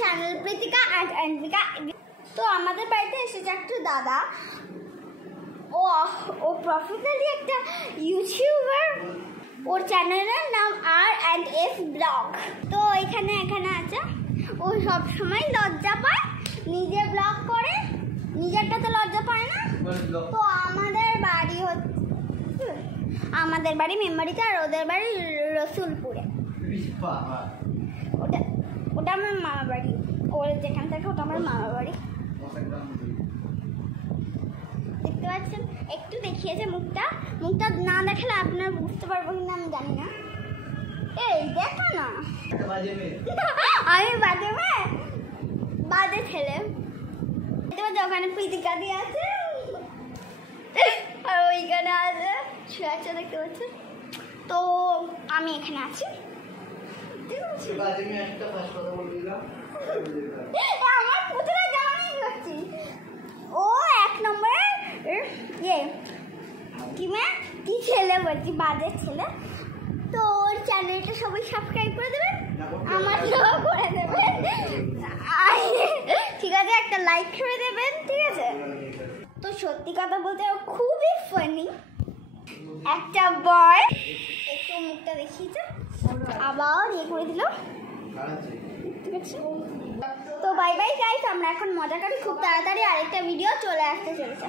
Channel Pritika and অ্যান্ড্রিকা। তো আমাদের বাড়িতে এসেছে একটা দাদা, ও প্রফেশনালি একটা ইউটিউবার। ওর চ্যানেলের নাম R&S ব্লগ। তো এখানে আছে, ও সব সময় লজ্জা পায়, নিজে ব্লগ করে, নিজেরটা তো লজ্জা পায় না। তো আমাদের বাড়ি মেমারিতে, আর ওদের বাড়ি রসুলপুরে। ওটা আমার মামা বাড়ি, ওর যেখান থেকে ওটা আমার মামা বাড়ি। দেখতে পাচ্ছেন, একটু দেখিয়েছে মুখটা না দেখালে আপনারা বুঝতে পারবো কিনা আমি জানি না। এই দেখো না, আমি বাজে ছেলে। ওখানে প্রীতিকা দিয়ে আছে, আর ওইখানে আছে শুয়ে আছে, দেখতে পাচ্ছেন। তো আমি এখানে আছি, আমার পুতুলের জামাই করছি। ও 1 নম্বরের কি ছেলে বলছি, বাজে ছেলে। তো ওর চ্যানেলটা সবাই সাবস্ক্রাইব করে দেবেন, আমার সব করে দেবেন, ঠিক আছে, একটা লাইক করে দেবেন, ঠিক আছে। তো সত্যি কথা বলতে খুবই ফানি একটা বয়। একটু মুখটা দেখিয়েছে, আবার করে দিল, ঠিক আছে। তো বাই বাই গাইস, আমরা এখন মজা করি, খুব তাড়াতাড়ি আরেকটা ভিডিও চলে আসতে চলেছে।